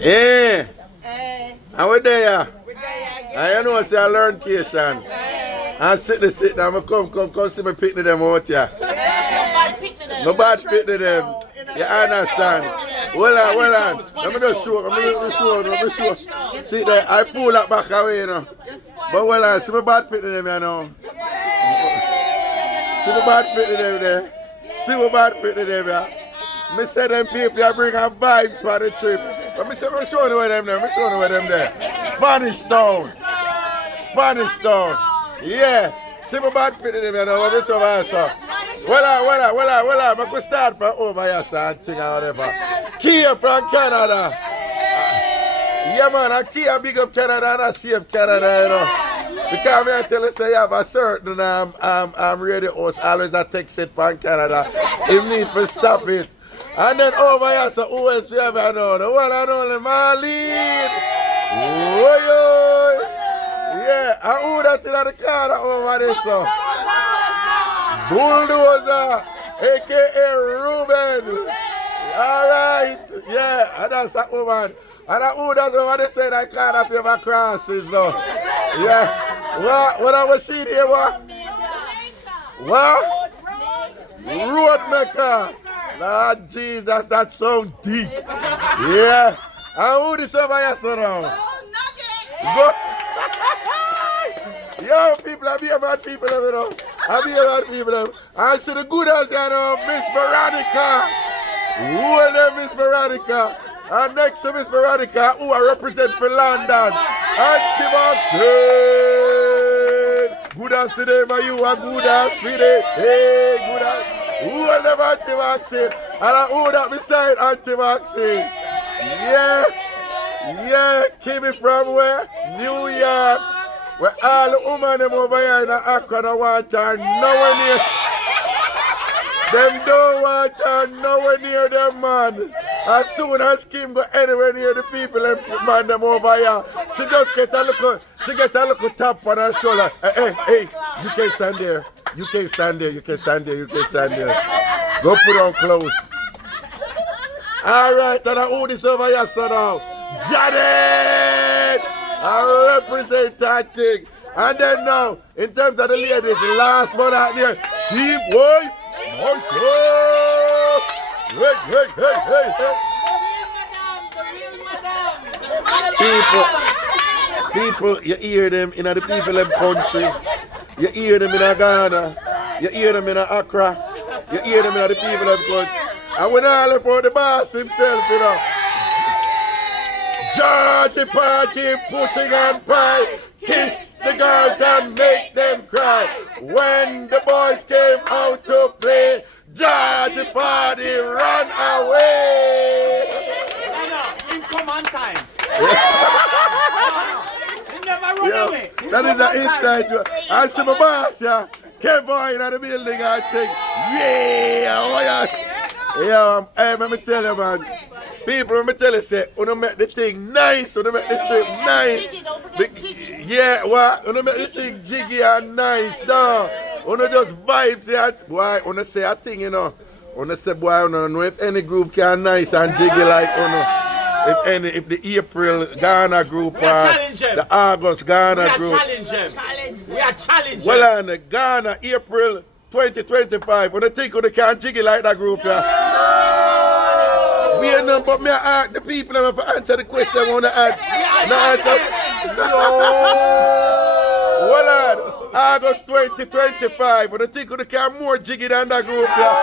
Eh. And we're there. And you know, say I Learncation. And sit down. I come see me picnic them out here. No bad picnic them. You understand? Well on. Let me just show. See there, I pull that back away, you know. But well on, see me bad picnic them, you know. See me bad picnic them there. See me bad picnic them, yeah. Me say them people are bringing vibes for the trip. But me say, me show you where them there. Spanish Town. Yeah. See me bad picnic them, you know. Let me show you, sir. Well on. I could start from over here, sir, and thing or whatever. Kia from Canada. Yeah, man, I Kia big up Canada and I save Canada, you know. Because I tell you, say you have a certain radio host, always a text it from Canada. You need to stop it. And then over here, so who else we have known? The one and only Marlene. Yeah, and who that in the car over there, so? Bulldozer, a.k.a. Ruben. Alright, yeah, and that's a woman. And who that's over there say that kind of favor crosses, though? Yeah. What I was seeing here, what? Roadmaker. Lord Jesus, that sound deep. Yeah. And who this over here, so now? Yo, people, I be about people, you know. I see the good as you know, Miss Veronica. Who are them, Miss Veronica? And next to Miss Veronica, who I represent for London. Anti-vaccine. Good as today, but you are good as today. Hey, good as. Who are them anti-vaccine? And who that beside anti-vaccine? Yeah, Kimmy from where? New York. Where all the women them over here in Accra don't want her nowhere near. Them don't want her nowhere near them, man. As soon as Kim go anywhere near the people and man them over here, she just get a little tap on her shoulder. Hey, you can't stand there. You can't stand there. Go put on clothes. Alright, and I hold this over here, so now. Janet! I represent that thing. And then now, in terms of the ladies, last one out there, cheap boy, hey. People, you hear them in the people in country, you hear them in Ghana, you hear them in Accra, you hear them in the people in country. And when I look for the boss himself, you know. Georgie party, putting on pie, kiss the girls and make them cry. When the boys came out to play, Georgie party run away. In command time. He never run away. That is the inside joke. I see my boss, yeah. Kevin in the building, I think. Yeah, hey, let me tell you, man. People, let me tell you, say, when you make the thing nice, when you make the trip nice. Yeah, what? When you make the thing jiggy and nice, dog. When you just vibes, yeah. Boy, when you say a thing, you know. When you say, boy, I don't know if any group can nice and jiggy like, you know. If the April Ghana group or the August Ghana group. We are challenging. Well, on the Ghana, April 2025, when you think you can jiggy like that group, yeah. We are not, but me ask the people to answer the question I want to ask. Well, on August 2025, when you think you can more jiggy than that group, yeah.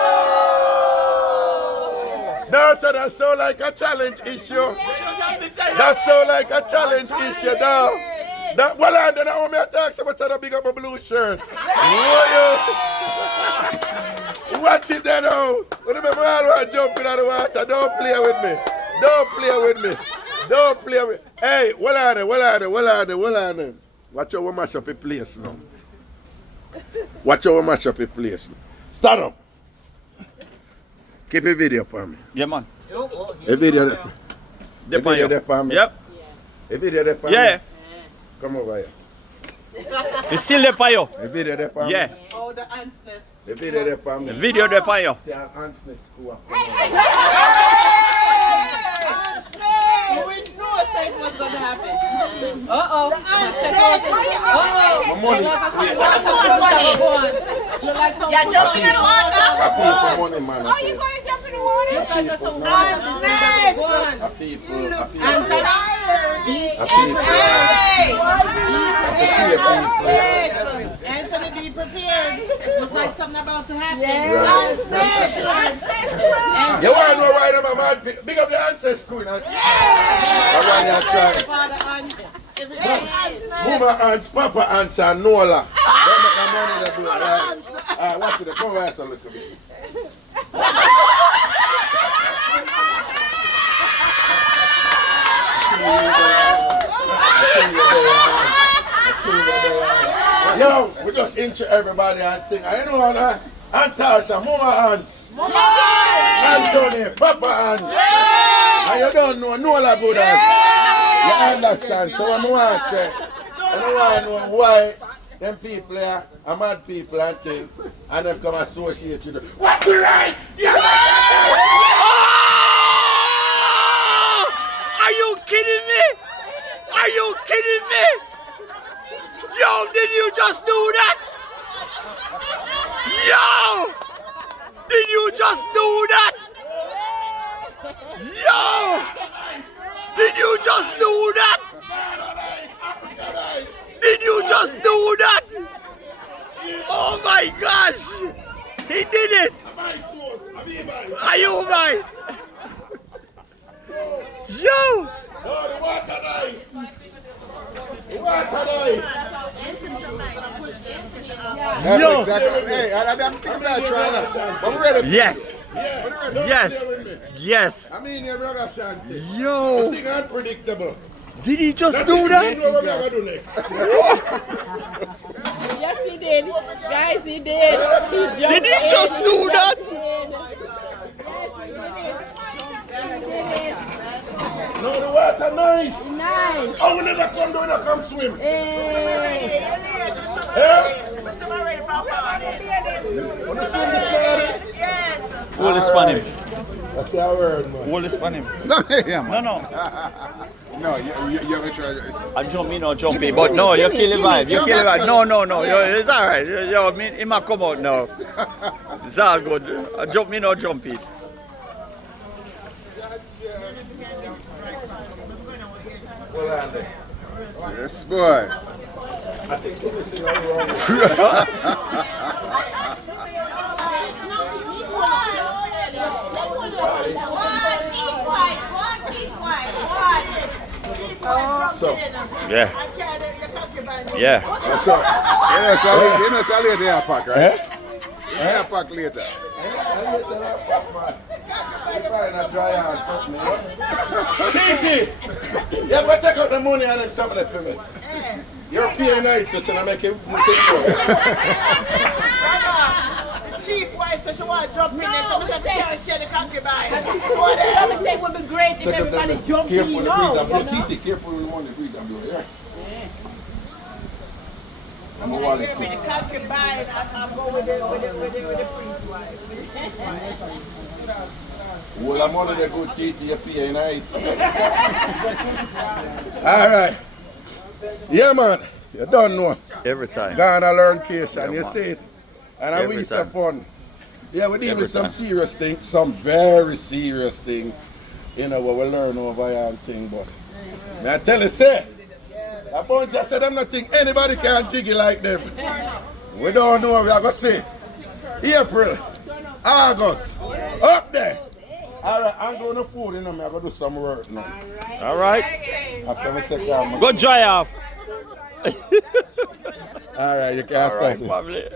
No, so that sound like a challenge issue. That sound like a challenge issue, now. That, well, I don't know me attack so much to big up a blue shirt. Watch it there now. Remember, I want to jump in the water. Don't play with me. Hey, well on it. Watch how we mash up a place now. Stand up. Keep a video for me. Yeah, man. A video there. The for me. Yep. A video there for me. Yeah. Come over here. You still there for you? A video there for me. Yeah. Oh, the ansness. A video there for me. The video there for you. See our ansness school. Who in Uh-oh. My money. You're jumping in the water. I pay for money, man. Oh, you going to jump in the water? I pay for money. Anthony, be prepared. It looks like something about to happen. You want to know why them a mad people? Big up the ancestors, Queen. That's why they are trying. Mama aunts, Papa aunts, and Nola. They make the money they do. Alright, watch it. Come here, so look at me. Yo, we just intro everybody and thing. I know how Aunt Tasha, Mama aunts, Anthony, Papa aunts. And you don't know Nola brothers. You understand? So I want to say, I don't want to know why them people are mad people and things, and them come associate with them. What's the right? Are you kidding me? Are you kidding me? Yo, did you just do that? Yo! Did you just do that? Yo! Did you just do that? Did you just do that? Oh my gosh! He did it! Are you right? Yo! Oh, the water nice! The water nice! That's Yo. exactly. Hey, I'm not trying to. I'm ready. Yes! Yeah. Yes! Yes! I mean, you're Ragashanti. Yo! Nothing unpredictable. Did he just Nothing do you that? know what we're going to do next. Yes, he did. Guys, he did. Did he just do that? No, the water nice. Nice. Oh, we never come down and come swim. Hey. Yeah? Want to swim this morning? Hold this on him. That's our word, man. Hold this on him. Yeah, man. No. No, you're going to try. I jump me, no jumpy, but no, you kill the vibe. You kill the vibe. No. Yo, it's alright. Yo, me, it might come out now. It's all good. I jump me, no jumpy. Well, Andy. Yes, boy. I think this is all wrong. So, Yeah. Yeah. what's up? You know, so later they pack, right? Eh? They pack later. I hit the laptop, man. You find a dryer or something, you know? TT! Yeah, but take out the money and then something for me. You're paying night to send make it Chief wife says she want to jump in there, so we can't share the concubine. I would say it would be great if everybody jumped in. Careful with the breeze. I'm doing TT. Careful with the money breeze. I'm doing here. I'm a wallet. The concubine, I'll go with the priest wife. Well, I'm on the good TT. You pay night. All right. Yeah, man. You don't know. Every time. Ghana Learncation. You man. see it. And I Every wish time. fun. Yeah, we deal Every with some time. serious thing, some very serious thing, you know, what we learn over here and thing, but may I tell you, say, a bunch of said, I'm not think anybody can jiggy like them. We don't know what we are going to say. April, August, up there. All right, I'm going to food, you know, I'm going to do some work now. All right. After we take care of my... Go dry off. All right, you can't All stop right, it. probably.